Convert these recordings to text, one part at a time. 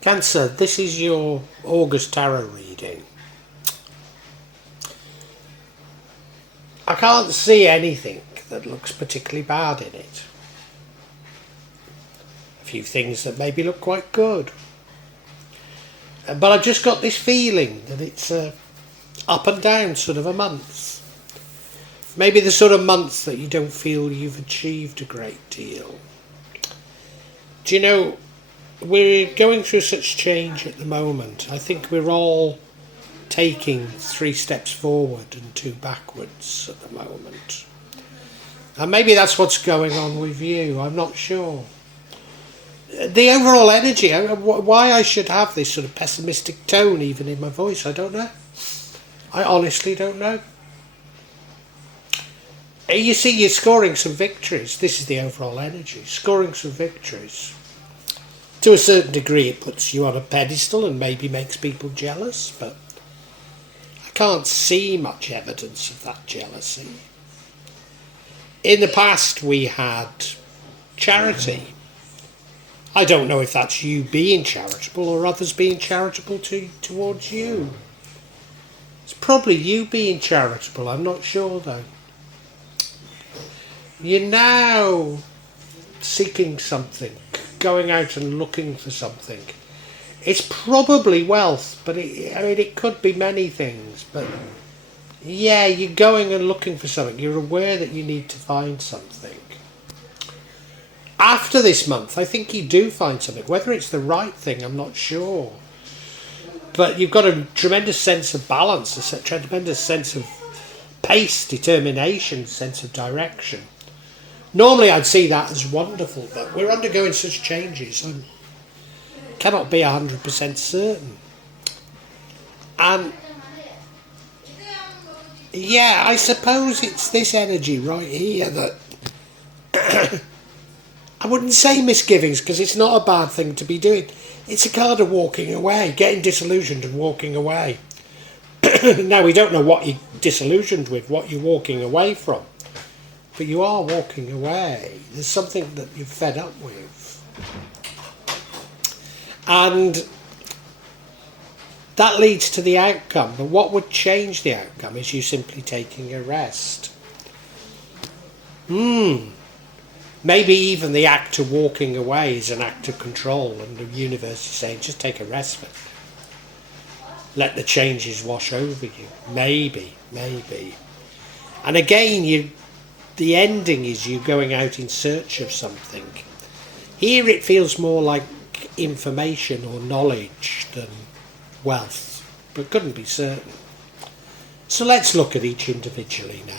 Cancer, this is your August tarot reading. I can't see anything that looks particularly bad in it. A few things that maybe look quite good. But I've just got this feeling that it's a up and down sort of a month. Maybe the sort of month that you don't feel you've achieved a great deal. Do you know, we're going through such change at the moment. I think we're all taking 3 steps forward and 2 backwards at the moment. And maybe that's what's going on with you, I'm not sure. The overall energy, why I should have this sort of pessimistic tone even in my voice, I don't know. I honestly don't know. You see, you're scoring some victories. This is the overall energy. Scoring some victories. To a certain degree, it puts you on a pedestal and maybe makes people jealous, but I can't see much evidence of that jealousy. In the past, we had charity. I don't know if that's you being charitable or others being charitable towards you. It's probably you being charitable, I'm not sure though. You're now seeking something, going out and looking for something. It's probably wealth, but it could be many things. But yeah, you're going and looking for something. You're aware that you need to find something. After this month, I think you do find something. Whether it's the right thing, I'm not sure. But you've got a tremendous sense of balance, a tremendous sense of pace, determination, sense of direction. Normally I'd see that as wonderful, but we're undergoing such changes. I cannot be 100% certain. And yeah, I suppose it's this energy right here that I wouldn't say misgivings, because it's not a bad thing to be doing. It's a card of walking away, getting disillusioned and walking away. Now, we don't know what you're disillusioned with, what you're walking away from. But you are walking away. There's something that you're fed up with. And that leads to the outcome. But what would change the outcome is you simply taking a rest. Maybe even the act of walking away is an act of control, and the universe is saying, just take a rest. Let the changes wash over you. Maybe. And again, the ending is you going out in search of something. Here it feels more like information or knowledge than wealth, but couldn't be certain. So let's look at each individually now.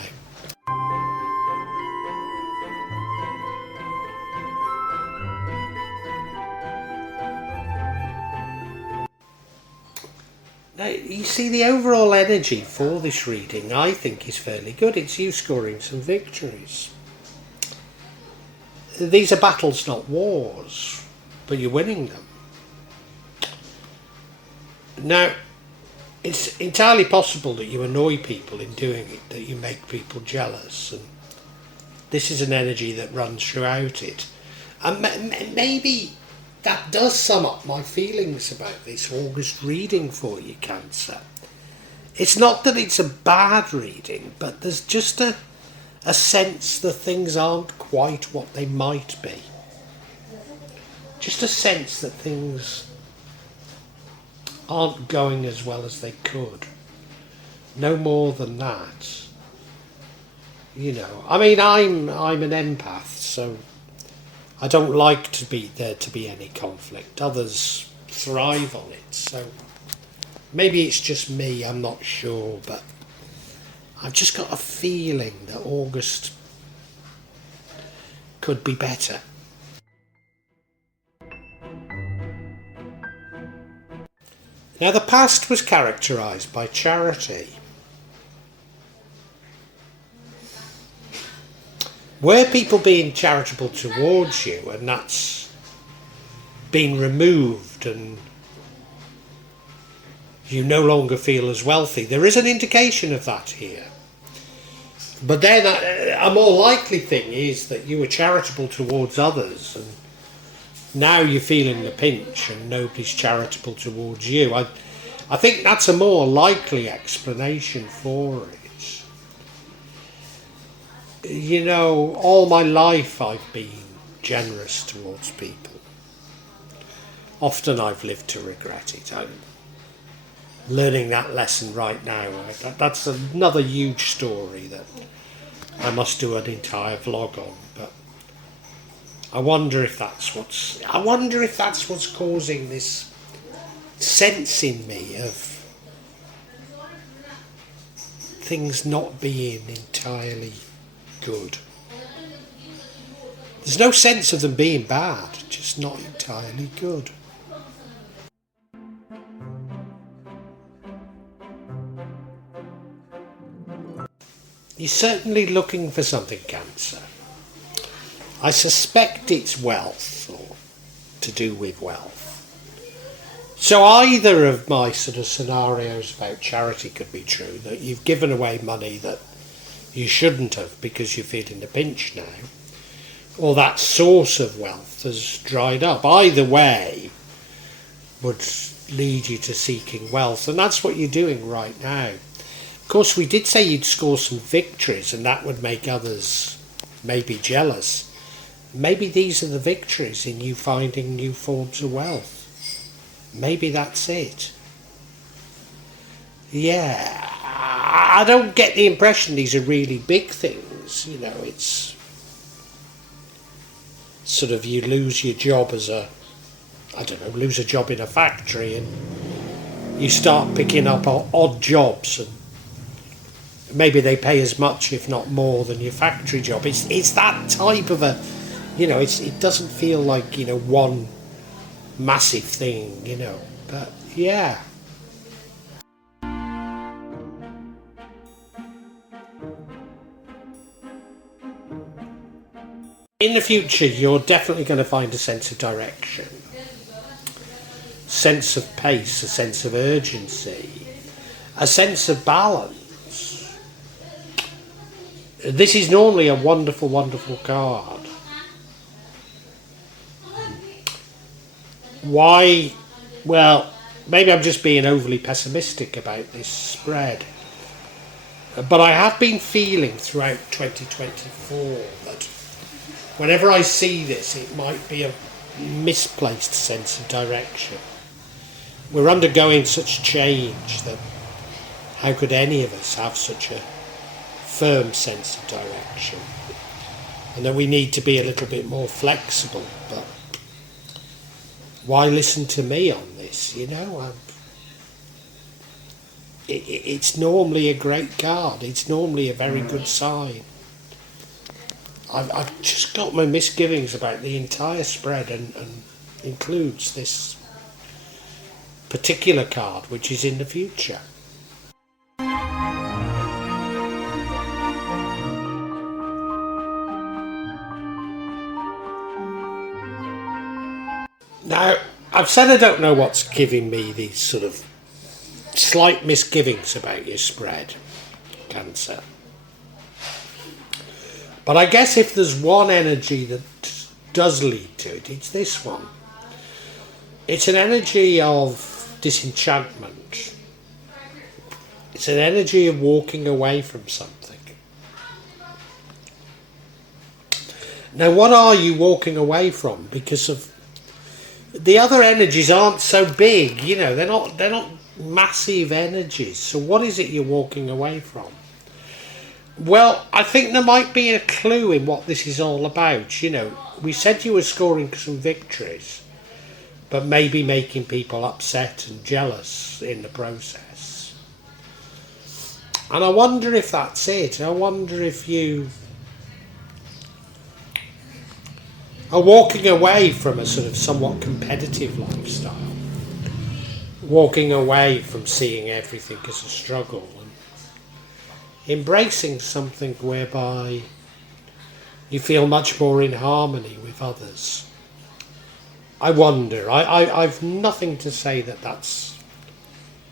Now, you see, the overall energy for this reading, I think, is fairly good. It's you scoring some victories. These are battles, not wars, but you're winning them. Now, it's entirely possible that you annoy people in doing it, that you make people jealous, and this is an energy that runs throughout it. And maybe that does sum up my feelings about this August reading for you, Cancer. It's not that it's a bad reading, but there's just a sense that things aren't quite what they might be. Just a sense that things aren't going as well as they could. No more than that. You know, I mean, I'm an empath, so I don't like there to be any conflict. Others thrive on it, so maybe it's just me, I'm not sure, but I've just got a feeling that August could be better. Now, the past was characterised by charity. Were people being charitable towards you, and that's been removed and you no longer feel as wealthy? There is an indication of that here. But then a more likely thing is that you were charitable towards others and Now you're feeling the pinch and nobody's charitable towards you. I think that's a more likely explanation for it. You know, all my life I've been generous towards people. Often I've lived to regret it. I'm learning that lesson right now. That's another huge story that I must do an entire vlog on. But I wonder if that's what's causing this sense in me of things not being entirely good. There's no sense of them being bad, just not entirely good. You're certainly looking for something, Cancer. I suspect it's wealth, or to do with wealth. So either of my sort of scenarios about charity could be true, that you've given away money that you shouldn't have because you're feeling the pinch now, or that source of wealth has dried up. Either way would lead you to seeking wealth, and that's what you're doing right now. Of course, we did say you'd score some victories and that would make others maybe jealous. Maybe these are the victories in you finding new forms of wealth. Maybe that's it. Yeah, I don't get the impression these are really big things. You know, it's sort of you lose your job as lose a job in a factory and you start picking up odd jobs and maybe they pay as much, if not more, than your factory job. It's that type of a, you know, it doesn't feel like, you know, one massive thing, you know, but yeah. In the future, you're definitely going to find a sense of direction, sense of pace, a sense of urgency, a sense of balance. This is normally a wonderful, wonderful card. Why? Well, maybe I'm just being overly pessimistic about this spread. But I have been feeling throughout 2024 that whenever I see this, it might be a misplaced sense of direction. We're undergoing such change that how could any of us have such a firm sense of direction? And that we need to be a little bit more flexible, but why listen to me on this, you know? It's normally a great card. It's normally a very good sign. I've just got my misgivings about the entire spread and includes this particular card, which is in the future. Now, I've said I don't know what's giving me these sort of slight misgivings about your spread, Cancer. But I guess if there's one energy that does lead to it, it's this one. It's an energy of disenchantment. It's an energy of walking away from something. Now, what are you walking away from? Because of the other energies aren't so big, you know, they're not massive energies. So what is it you're walking away from? Well, I think there might be a clue in what this is all about. You know, we said you were scoring some victories, but maybe making people upset and jealous in the process. And I wonder if that's it. I wonder if you are walking away from a sort of somewhat competitive lifestyle, walking away from seeing everything as a struggle and embracing something whereby you feel much more in harmony with others. I wonder. I've nothing to say that that's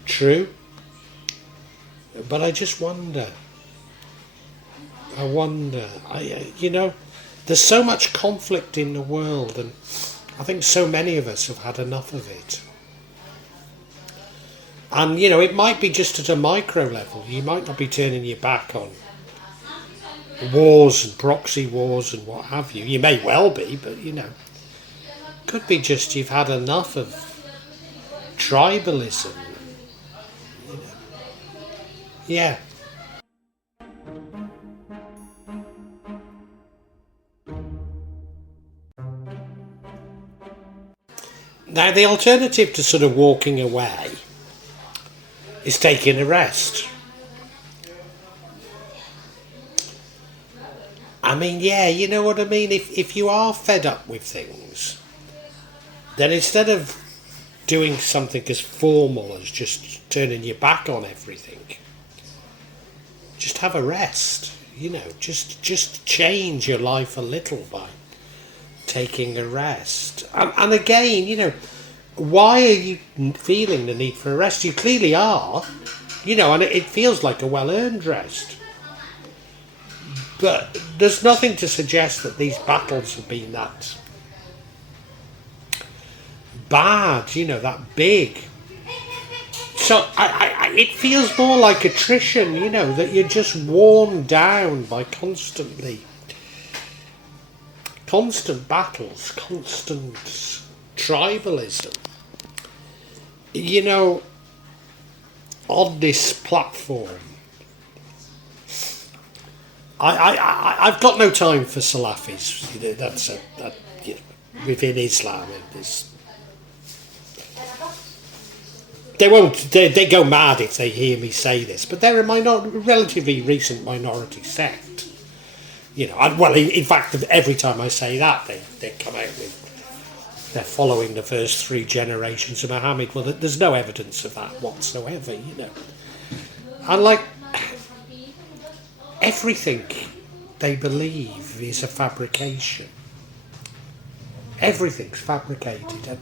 true, but I just wonder. You know, there's so much conflict in the world, and I think so many of us have had enough of it. And, you know, it might be just at a micro level. You might not be turning your back on wars and proxy wars and what have you. You may well be, but, you know, could be just you've had enough of tribalism. You know. Yeah. Now, the alternative to sort of walking away is taking a rest. I mean, yeah, you know what I mean? If you are fed up with things, then instead of doing something as formal as just turning your back on everything, just have a rest, you know, just change your life a little by taking a rest. And again, you know, why are you feeling the need for a rest? You clearly are, you know, and it feels like a well-earned rest. But there's nothing to suggest that these battles have been that bad, you know, that big. So it feels more like attrition, you know, that you're just worn down by constant battles, constant tribalism. You know, on this platform, I've got no time for Salafis. You know, that's you know, within Islam. They go mad if they hear me say this, but they're a relatively recent minority sect. You know, in fact, every time I say that, they come out with they're following the first 3 generations of Muhammad. Well, there's no evidence of that whatsoever. You know, and like everything they believe is a fabrication. Everything's fabricated, and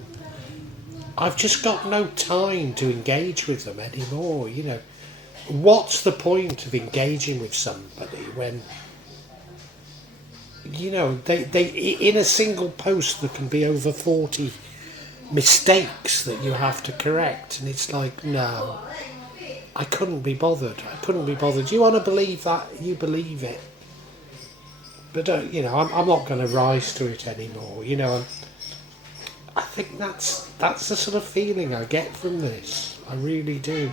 I've just got no time to engage with them anymore. You know, what's the point of engaging with somebody when, you know, they in a single post there can be over 40 mistakes that you have to correct, and it's like, no, I couldn't be bothered. You want to believe that, you believe it, but don't, you know, I'm not going to rise to it anymore. You know, I think that's the sort of feeling I get from this. I really do.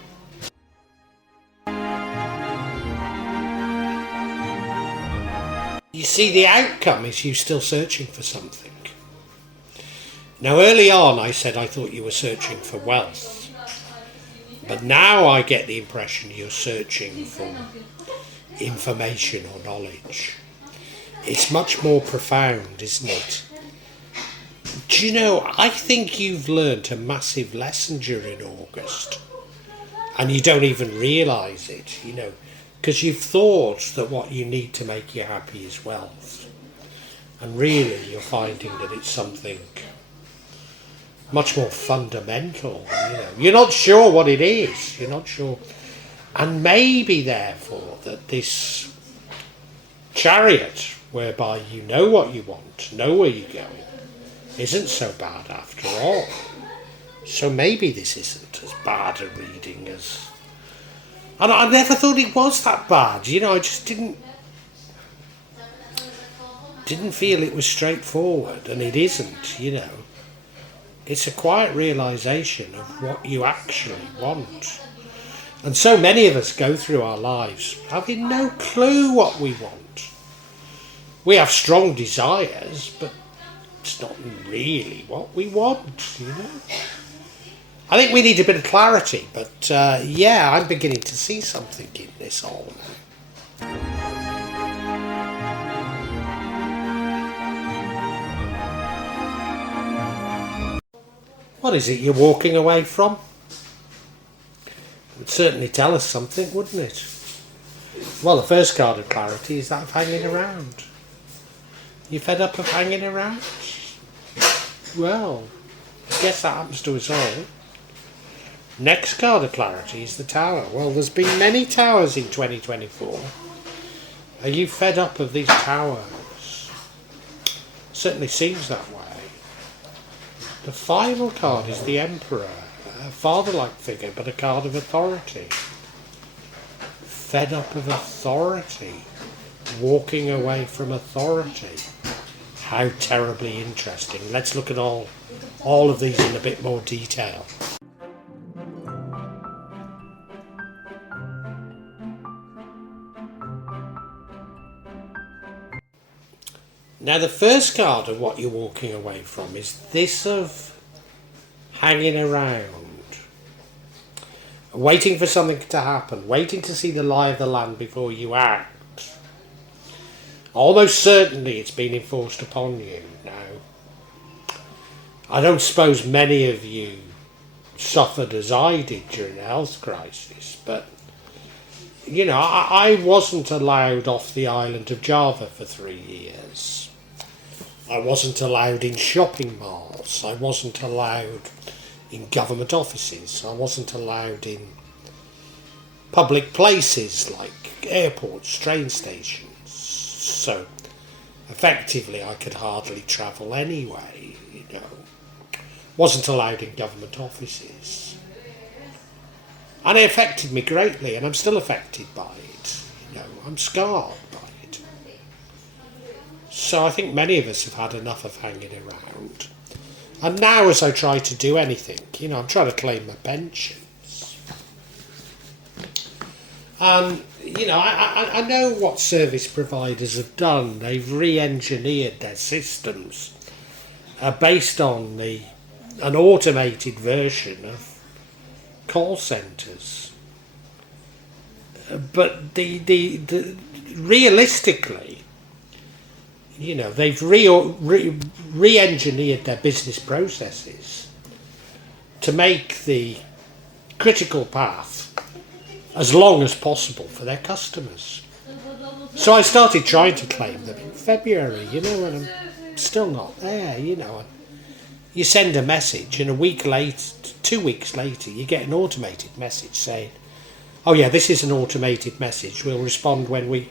You see, the outcome is you still searching for something. Now, early on I said I thought you were searching for wealth, but now I get the impression you're searching for information or knowledge. It's much more profound, isn't it? Do you know, I think you've learnt a massive lesson during August, and you don't even realise it, you know, because you've thought that what you need to make you happy is wealth, and really you're finding that it's something much more fundamental. You know, you're not sure what it is, you're not sure, and maybe therefore that this chariot whereby you know what you want, know where you're going, isn't so bad after all. So maybe this isn't as bad a reading as... And I never thought it was that bad, you know, I just didn't feel it was straightforward, and it isn't, you know. It's a quiet realisation of what you actually want. And so many of us go through our lives having no clue what we want. We have strong desires, but it's not really what we want, you know. I think we need a bit of clarity, but yeah, I'm beginning to see something in this all now. What is it you're walking away from? It would certainly tell us something, wouldn't it? Well, the first card of clarity is that of hanging around. You fed up of hanging around? Well, I guess that happens to us all. Next card of clarity is the Tower. Well, there's been many towers in 2024. Are you fed up of these towers? Certainly seems that way. The final card is the Emperor, a father-like figure, but a card of authority. Fed up of authority, walking away from authority. How terribly interesting. Let's look at all of these in a bit more detail. Now the first card of what you're walking away from is this of hanging around, waiting for something to happen, waiting to see the lie of the land before you act. Almost certainly it's been enforced upon you now. I don't suppose many of you suffered as I did during the health crisis, but you know, I wasn't allowed off the island of Java for 3 years. I wasn't allowed in shopping malls. I wasn't allowed in government offices. I wasn't allowed in public places like airports, train stations. So effectively I could hardly travel anyway, you know. Wasn't allowed in government offices. And it affected me greatly, and I'm still affected by it. You know, I'm scarred by it. So I think many of us have had enough of hanging around. And now as I try to do anything, you know, I'm trying to claim my pensions. And, you know, I know what service providers have done. They've re-engineered their systems based on an automated version of call centres. But the realistically, you know, they've re-engineered their business processes to make the critical path as long as possible for their customers. So I started trying to claim them in February, you know, and I'm still not there, you know. You send a message and a week later, 2 weeks later, you get an automated message saying, oh yeah, this is an automated message, we'll respond when we,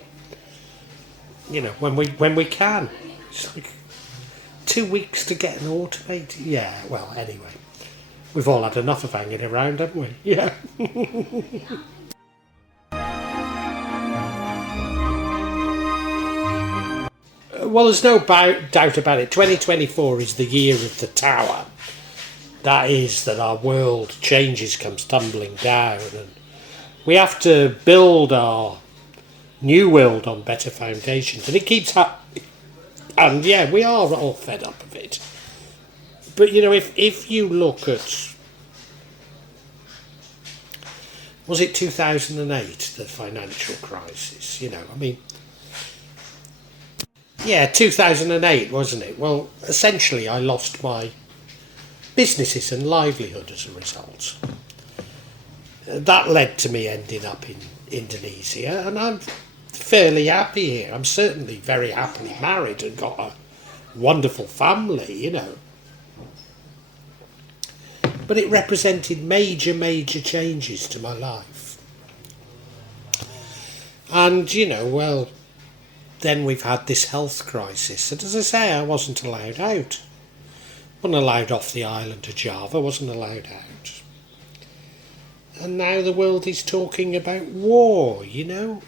you know, when we can. It's like 2 weeks to get an automated. Yeah, well, anyway, we've all had enough of hanging around, haven't we? Yeah. Well, there's no doubt about it. 2024 is the year of the tower. That is, that our world changes, comes tumbling down, and we have to build our new world on better foundations, and it keeps happening. And yeah, we are all fed up of it. But you know, if you look at, was it 2008, the financial crisis? You know, I mean, yeah, 2008, wasn't it? Well, essentially, I lost my businesses and livelihood as a result. That led to me ending up in Indonesia, and I'm fairly happy here. I'm certainly very happily married and got a wonderful family, you know. But it represented major changes to my life. And, you know, well, then we've had this health crisis. And as I say, I wasn't allowed out. Wasn't allowed off the island of Java, wasn't allowed out. And now the world is talking about war, you know.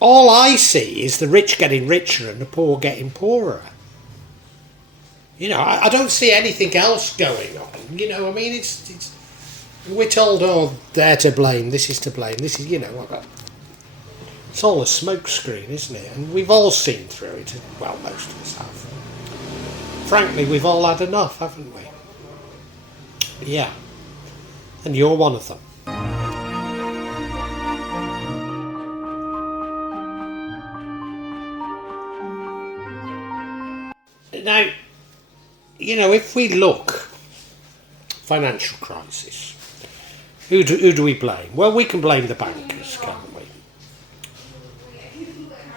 All I see is the rich getting richer and the poor getting poorer. You know, I don't see anything else going on. You know, I mean, it's we're told, oh, they're to blame, this is to blame, this is, you know, it's all a smokescreen, isn't it? And we've all seen through it. Well, most of us have. Frankly, we've all had enough, haven't we? Yeah. And you're one of them. Now, you know, if we look, financial crisis, who do we blame? Well, we can blame the bankers, can't we?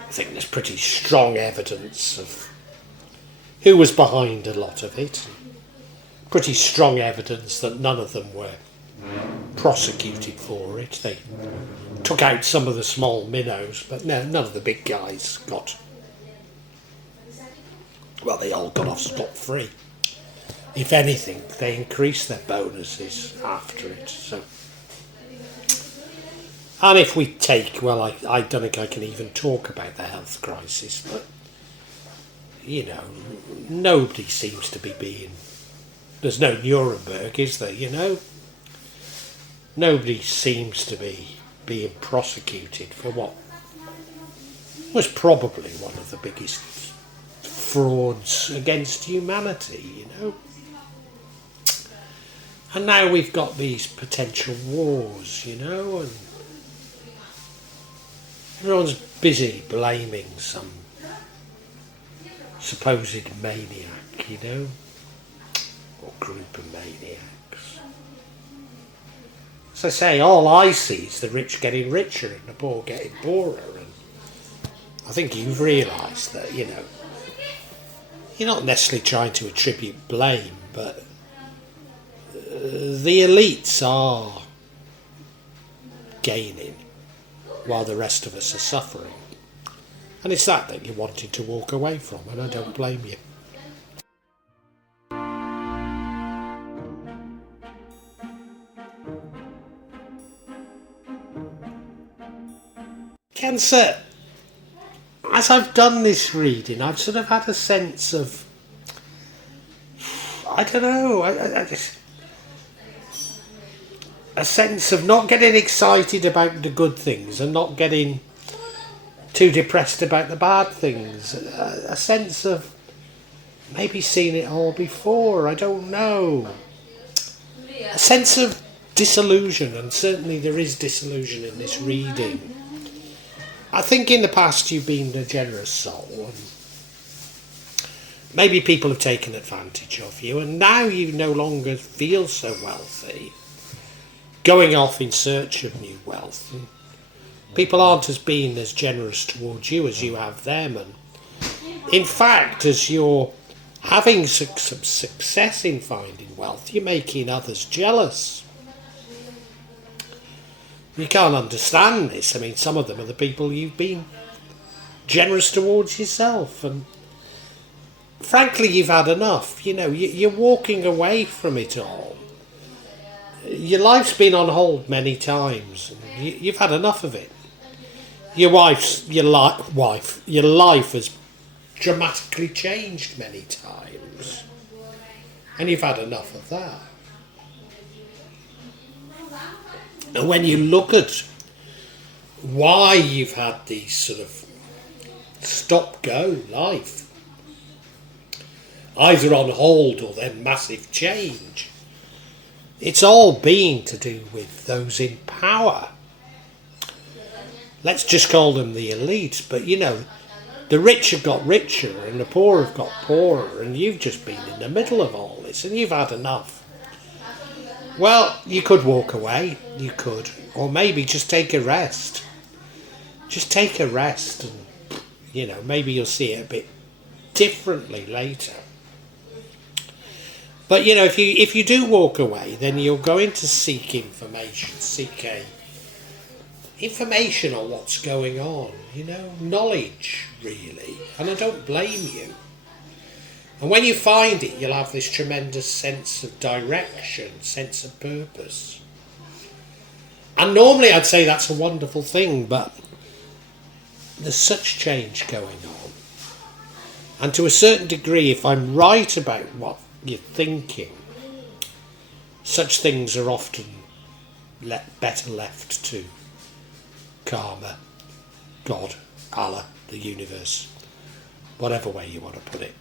I think there's pretty strong evidence of who was behind a lot of it. Pretty strong evidence that none of them were prosecuted for it. They took out some of the small minnows, but no, none of the big guys got Well, they all got off scot-free. If anything, they increased their bonuses after it. So, and if we take, well, I don't think I can even talk about the health crisis, but, you know, nobody seems to be being... There's no Nuremberg, is there, you know? Nobody seems to be being prosecuted for what was probably one of the biggest frauds against humanity, you know? And now we've got these potential wars, you know, and everyone's busy blaming some supposed maniac, you know, or group of maniacs. As I say, all I see is the rich getting richer and the poor getting poorer, and I think you've realised that, you know, you're not necessarily trying to attribute blame, but the elites are gaining while the rest of us are suffering. And it's that you're wanting to walk away from, and I don't blame you. Cancer, as I've done this reading, I've sort of had a sense of, I don't know, I just... a sense of not getting excited about the good things and not getting too depressed about the bad things. A sense of maybe seen it all before, I don't know. A sense of disillusion, and certainly there is disillusion in this reading. I think in the past you've been a generous soul, and maybe people have taken advantage of you, and now you no longer feel so wealthy, going off in search of new wealth. And people aren't being as generous towards you as you have them, and in fact, as you're having some success in finding wealth, you're making others jealous. You can't understand this. I mean, some of them are the people you've been generous towards yourself, and frankly, you've had enough. You know, you're walking away from it all. Your life's been on hold many times, and you've had enough of it. Your life has dramatically changed many times, and you've had enough of that. And when you look at why you've had these sort of stop-go life, either on hold or then massive change, it's all been to do with those in power. Let's just call them the elite, but you know, the rich have got richer and the poor have got poorer, and you've just been in the middle of all this and you've had enough. Well, you could walk away, you could, or maybe just take a rest. Just take a rest, and you know, maybe you'll see it a bit differently later. But you know, if you do walk away, then you're going to seek information, information on what's going on, you know, knowledge really, and I don't blame you. And when you find it, you'll have this tremendous sense of direction, sense of purpose. And normally I'd say that's a wonderful thing, but there's such change going on. And to a certain degree, if I'm right about what you're thinking, such things are often better left to karma, God, Allah, the universe, whatever way you want to put it.